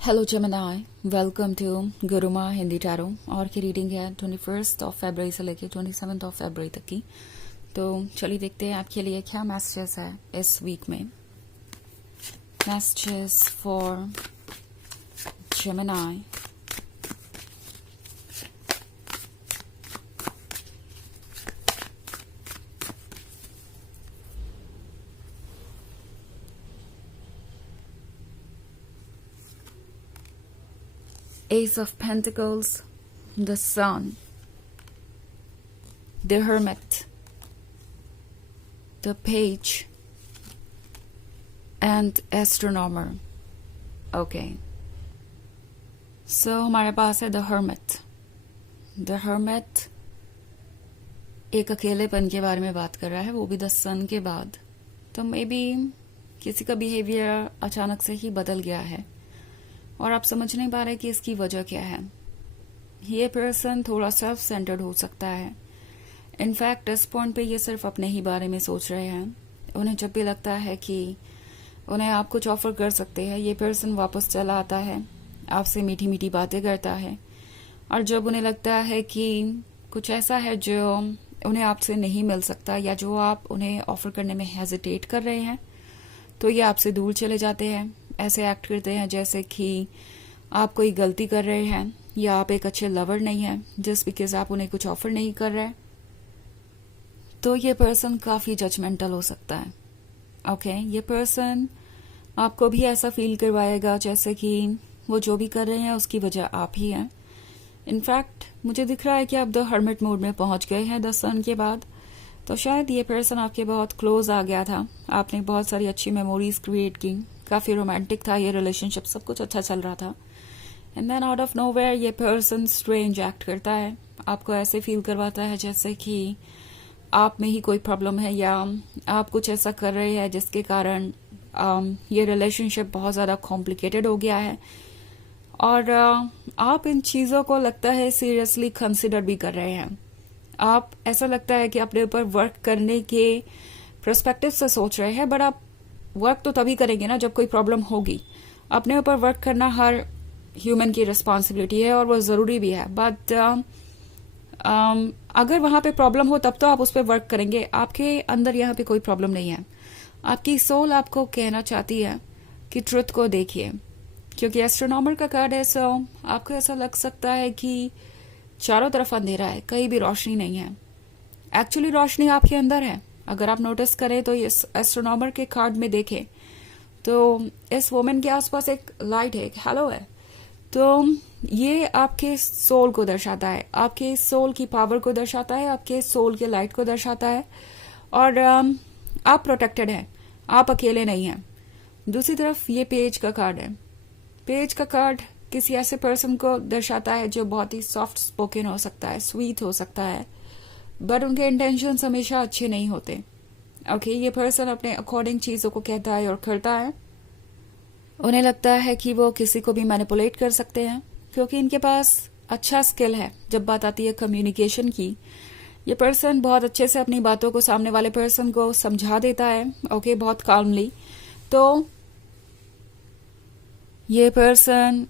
Hello Gemini, welcome to Guruma Hindi tarot. और की reading है 21 फरवरी से लेकर 27 फरवरी तक की। तो चलिए देखते हैं आपके लिए क्या मैसेजेस है इस वीक में। Messages for Gemini. Ace of Pentacles, the Sun, the Hermit, the Page, and Astronomer. Okay. So हमारे पास है The Hermit. The Hermit एक अकेलेपन के बारे में बात कर रहा है, वो भी The Sun के बाद। तो मे बी किसी का बिहेवियर अचानक से ही बदल गया है और आप समझ नहीं पा रहे कि इसकी वजह क्या है। ये पर्सन थोड़ा सेल्फ सेंटर्ड हो सकता है। इनफैक्ट इस पॉइंट पे ये सिर्फ अपने ही बारे में सोच रहे हैं। उन्हें जब भी लगता है कि उन्हें आप कुछ ऑफर कर सकते हैं, ये पर्सन वापस चला आता है, आपसे मीठी मीठी बातें करता है। और जब उन्हें लगता है कि कुछ ऐसा है जो उन्हें आपसे नहीं मिल सकता या जो आप उन्हें ऑफर करने में हेजिटेट कर रहे हैं, तो ये आपसे दूर चले जाते हैं। ऐसे एक्ट करते हैं जैसे कि आप कोई गलती कर रहे हैं या आप एक अच्छे लवर नहीं हैं, जस्ट बिकॉज आप उन्हें कुछ ऑफर नहीं कर रहे। तो ये पर्सन काफी जजमेंटल हो सकता है। ओके, ये पर्सन आपको भी ऐसा फील करवाएगा जैसे कि वो जो भी कर रहे हैं उसकी वजह आप ही हैं। इनफैक्ट मुझे दिख रहा है कि आप द हर्मिट मोड में पहुंच गए हैं द सन के बाद। तो शायद ये पर्सन आपके बहुत क्लोज आ गया था, आपने बहुत सारी अच्छी मेमोरीज क्रिएट की, काफी रोमांटिक था ये रिलेशनशिप, सब कुछ अच्छा चल रहा था। And then out of nowhere ये पर्सन स्ट्रेंज एक्ट करता है, आपको ऐसे फील करवाता है जैसे कि आप में ही कोई प्रॉब्लम है या आप कुछ ऐसा कर रहे हैं जिसके कारण ये रिलेशनशिप बहुत ज्यादा कॉम्प्लिकेटेड हो गया है। और आप इन चीजों को लगता है सीरियसली कंसिडर भी कर रहे हैं। आप ऐसा लगता है कि अपने ऊपर वर्क करने के पर्सपेक्टिव से सोच रहे हैं, बट आप वर्क तो तभी करेंगे ना जब कोई प्रॉब्लम होगी। अपने ऊपर वर्क करना हर ह्यूमन की रिस्पॉन्सिबिलिटी है और वो जरूरी भी है, बट अगर वहां पे प्रॉब्लम हो तब तो आप उस पर वर्क करेंगे। आपके अंदर यहाँ पे कोई प्रॉब्लम नहीं है। आपकी सोल आपको कहना चाहती है कि ट्रुथ को देखिए, क्योंकि एस्ट्रोनॉमर का कार्ड है। सो आपको ऐसा लग सकता है कि चारों तरफ अंधेरा है, कहीं भी रोशनी नहीं है। एक्चुअली रोशनी आपके अंदर है। अगर आप नोटिस करें तो इस एस्ट्रोनॉमर के कार्ड में देखें तो इस वुमेन के आसपास एक लाइट है, एक हेलो है। तो ये आपके सोल को दर्शाता है, आपके सोल की पावर को दर्शाता है, आपके सोल के लाइट को दर्शाता है। और आप प्रोटेक्टेड हैं, आप अकेले नहीं हैं। दूसरी तरफ ये पेज का कार्ड है। पेज का कार्ड किसी ऐसे पर्सन को दर्शाता है जो बहुत ही सॉफ्ट स्पोकन हो सकता है, स्वीट हो सकता है, बट उनके इंटेंशंस हमेशा अच्छे नहीं होते। ओके, ये पर्सन अपने अकॉर्डिंग चीजों को कहता है और करता है। उन्हें लगता है कि वो किसी को भी मैनिपुलेट कर सकते हैं क्योंकि इनके पास अच्छा स्किल है जब बात आती है कम्युनिकेशन की। ये पर्सन बहुत अच्छे से अपनी बातों को सामने वाले पर्सन को समझा देता है, ओके, बहुत काल्मली। तो ये पर्सन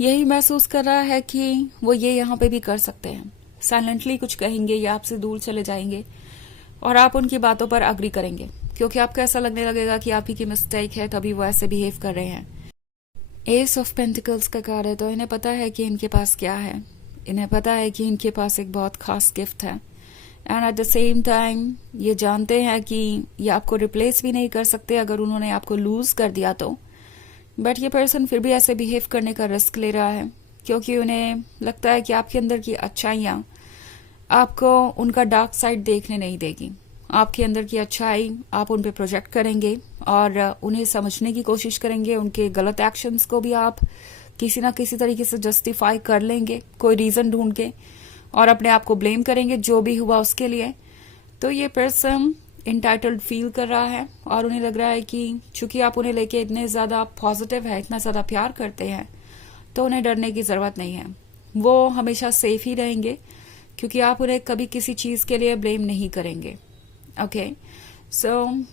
यही महसूस कर रहा है कि वो ये यहाँ पे भी कर सकते हैं। साइलेंटली कुछ कहेंगे या आपसे दूर चले जाएंगे और आप उनकी बातों पर अग्री करेंगे क्योंकि आपको ऐसा लगने लगेगा कि आप ही की मिस्टेक है, तभी वो ऐसे बिहेव कर रहे हैं। एस ऑफ पेंटिकल्स का कार्ड है, तो इन्हें पता है कि इनके पास क्या है। इन्हें पता है कि इनके पास एक बहुत खास गिफ्ट है and at the same time ये जानते हैं कि ये आपको रिप्लेस भी नहीं कर सकते अगर उन्होंने आपको लूज कर दिया तो। बट ये पर्सन फिर भी ऐसे बिहेव करने का रिस्क ले रहा है क्योंकि उन्हें लगता है कि आपके अंदर की अच्छाइयां आपको उनका डार्क साइड देखने नहीं देगी। आपके अंदर की अच्छाई आप उन पे प्रोजेक्ट करेंगे और उन्हें समझने की कोशिश करेंगे। उनके गलत एक्शंस को भी आप किसी ना किसी तरीके से जस्टिफाई कर लेंगे, कोई रीजन ढूंढ के, और अपने आप को ब्लेम करेंगे जो भी हुआ उसके लिए। तो ये पर्सन इंटाइटल्ड फील कर रहा है और उन्हें लग रहा है कि चूंकि आप उन्हें लेके इतने ज्यादा पॉजिटिव है, इतना ज्यादा प्यार करते हैं, तो उन्हें डरने की जरूरत नहीं है। वो हमेशा सेफ ही रहेंगे क्योंकि आप उन्हें कभी किसी चीज के लिए ब्लेम नहीं करेंगे। ओके, सो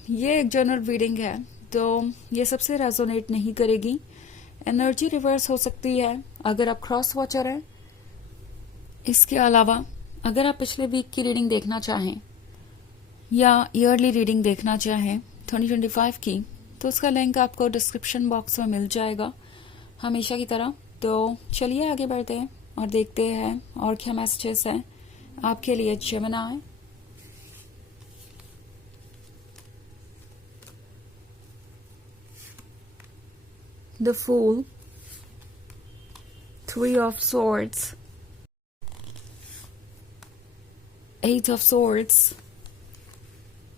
ये एक जनरल रीडिंग है, तो ये सबसे रेजोनेट नहीं करेगी एनर्जी रिवर्स हो सकती है अगर आप क्रॉस वॉचर हैं। इसके अलावा अगर आप पिछले वीक की रीडिंग देखना चाहें या ईयरली रीडिंग देखना चाहें 2025 की, तो उसका लिंक आपको डिस्क्रिप्शन बॉक्स में मिल जाएगा हमेशा की तरह। तो चलिए आगे बढ़ते हैं और देखते हैं और क्या मैसेजेस हैं आपके लिए Gemini. The fool, 3 of swords, 8 of swords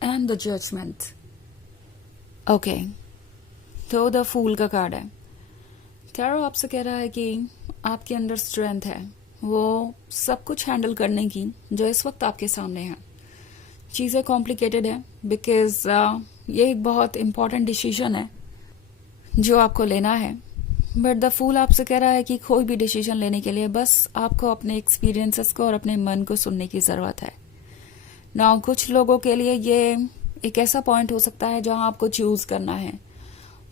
and the judgment. Okay, तो द फूल का कार्ड है। टैरो आपसे कह रहा है कि आपके अंदर स्ट्रेंथ है वो सब कुछ हैंडल करने की जो इस वक्त आपके सामने है। चीज़ें कॉम्प्लिकेटेड है बिकॉज ये एक बहुत इंपॉर्टेंट डिसीजन है जो आपको लेना है। बट द फूल आपसे कह रहा है कि कोई भी डिसीजन लेने के लिए बस आपको अपने एक्सपीरियंसेस को और अपने मन को सुनने की ज़रूरत है। नाउ कुछ लोगों के लिए ये एक ऐसा पॉइंट हो सकता है जहां आपको चूज करना है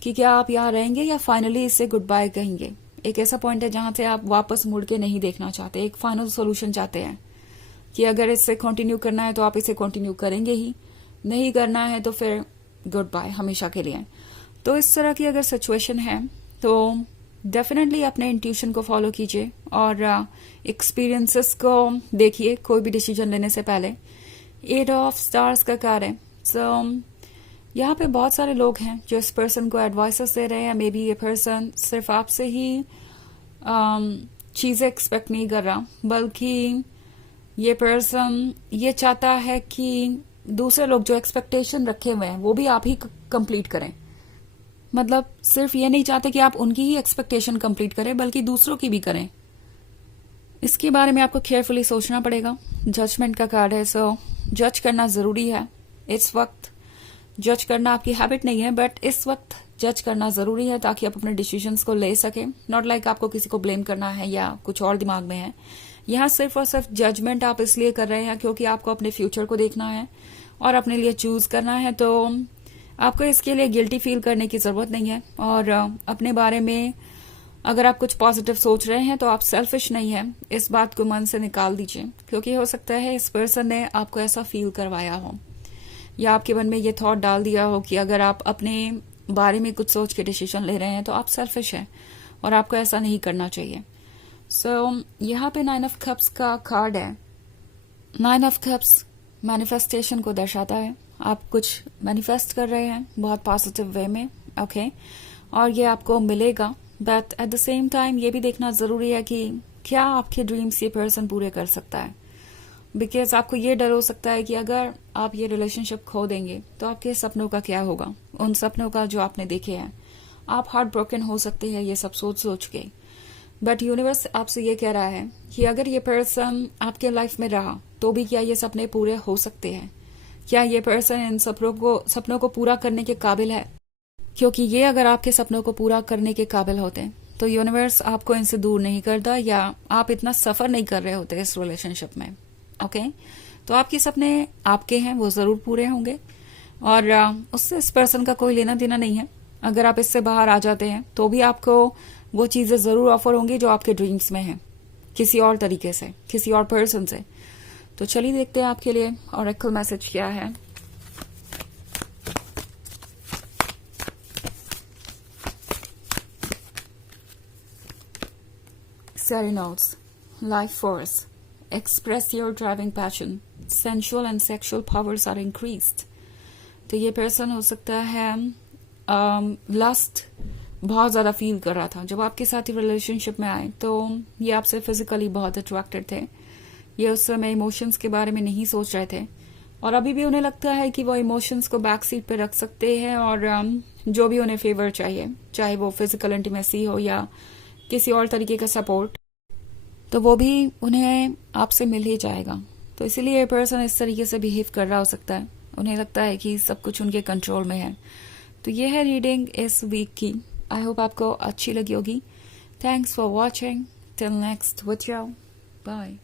कि क्या आप यहाँ रहेंगे या फाइनली इससे गुड बाय कहेंगे। एक ऐसा पॉइंट है जहां से आप वापस मुड़ के नहीं देखना चाहते, एक फाइनल सोल्यूशन चाहते हैं कि अगर इससे कंटिन्यू करना है तो आप इसे कंटिन्यू करेंगे ही, नहीं करना है तो फिर गुड बाय हमेशा के लिए। तो इस तरह की अगर सिचुएशन है तो डेफिनेटली अपने इंट्यूशन को फॉलो कीजिए और एक्सपीरियंसेस को देखिए कोई भी डिसीजन लेने से पहले। 8 ऑफ स्टार्स का कार्ड है। सो यहाँ पे बहुत सारे लोग हैं जो इस पर्सन को एडवाइसेस दे रहे हैं। मे बी ये पर्सन सिर्फ आपसे ही चीजें एक्सपेक्ट नहीं कर रहा, बल्कि ये पर्सन ये चाहता है कि दूसरे लोग जो एक्सपेक्टेशन रखे हुए हैं वो भी आप ही कंप्लीट करें। मतलब सिर्फ ये नहीं चाहते कि आप उनकी ही एक्सपेक्टेशन कंप्लीट करें, बल्कि दूसरों की भी करें। इसके बारे में आपको केयरफुली सोचना पड़ेगा। जजमेंट का कार्ड है। सो जज करना जरूरी है इस वक्त। जज करना आपकी हैबिट नहीं है, बट इस वक्त जज करना जरूरी है ताकि आप अपने डिसीजंस को ले सकें। नॉट लाइक आपको किसी को ब्लेम करना है या कुछ और दिमाग में है। यहाँ सिर्फ और सिर्फ जजमेंट आप इसलिए कर रहे हैं क्योंकि आपको अपने फ्यूचर को देखना है और अपने लिए चूज करना है। तो आपको इसके लिए गिल्टी फील करने की जरूरत नहीं है। और अपने बारे में अगर आप कुछ पॉजिटिव सोच रहे हैं तो आप सेल्फिश नहीं है, इस बात को मन से निकाल दीजिए। क्योंकि हो सकता है इस पर्सन ने आपको ऐसा फील करवाया हो या आपके मन में ये थॉट डाल दिया हो कि अगर आप अपने बारे में कुछ सोच के डिसीजन ले रहे हैं तो आप सेल्फिश हैं और आपको ऐसा नहीं करना चाहिए। सो यहाँ पे 9 ऑफ कप्स का कार्ड है। 9 ऑफ कप्स मैनिफेस्टेशन को दर्शाता है। आप कुछ मैनिफेस्ट कर रहे हैं बहुत पॉजिटिव वे में, ओके, और ये आपको मिलेगा। But at the same time ये भी देखना जरूरी है कि क्या आपके ड्रीम्स ये पर्सन पूरे कर सकता है। बिकॉज आपको ये डर हो सकता है कि अगर आप ये रिलेशनशिप खो देंगे तो आपके सपनों का क्या होगा, उन सपनों का जो आपने देखे हैं। आप हार्ट ब्रोकन हो सकते हैं ये सब सोच सोच के। बट यूनिवर्स आपसे ये कह रहा है कि अगर ये पर्सन आपके लाइफ में रहा तो भी क्या ये सपने पूरे हो सकते हैं, क्या ये पर्सन इन सपनों को पूरा करने के काबिल है। क्योंकि ये अगर आपके सपनों को पूरा करने के काबिल होते तो यूनिवर्स आपको इनसे दूर नहीं करता या आप इतना सफर नहीं कर रहे होते इस रिलेशनशिप में, ओके। तो आपके सपने आपके हैं, वो जरूर पूरे होंगे और उससे इस पर्सन का कोई लेना देना नहीं है। अगर आप इससे बाहर आ जाते हैं तो भी आपको वो चीजें जरूर ऑफर होंगी जो आपके ड्रीम्स में है, किसी और तरीके से, किसी और पर्सन से। तो चलिए देखते हैं आपके लिए ऑरेकल मैसेज क्या है। Serenades, life force, express your driving passion, sensual and sexual powers are increased. तो ये पर्सन हो सकता है लास्ट बहुत ज्यादा फील कर रहा था जब आपके साथ ही रिलेशनशिप में आए, तो ये आपसे फिजिकली बहुत अट्रैक्टेड थे। ये उस समय इमोशंस के बारे में नहीं सोच रहे थे और अभी भी उन्हें लगता है कि वो इमोशंस को बैक सीट पे रख सकते हैं और जो भी उन्हें फेवर चाहिए, चाहे वो फिजिकल इंटीमेसी हो या किसी और तरीके का सपोर्ट, तो वो भी उन्हें आपसे मिल ही जाएगा। तो इसीलिए ये पर्सन इस तरीके से बिहेव कर रहा हो सकता है। उन्हें लगता है कि सब कुछ उनके कंट्रोल में है। तो ये है रीडिंग इस वीक की। आई होप आपको अच्छी लगी होगी। Thanks for watching. Till next video, bye.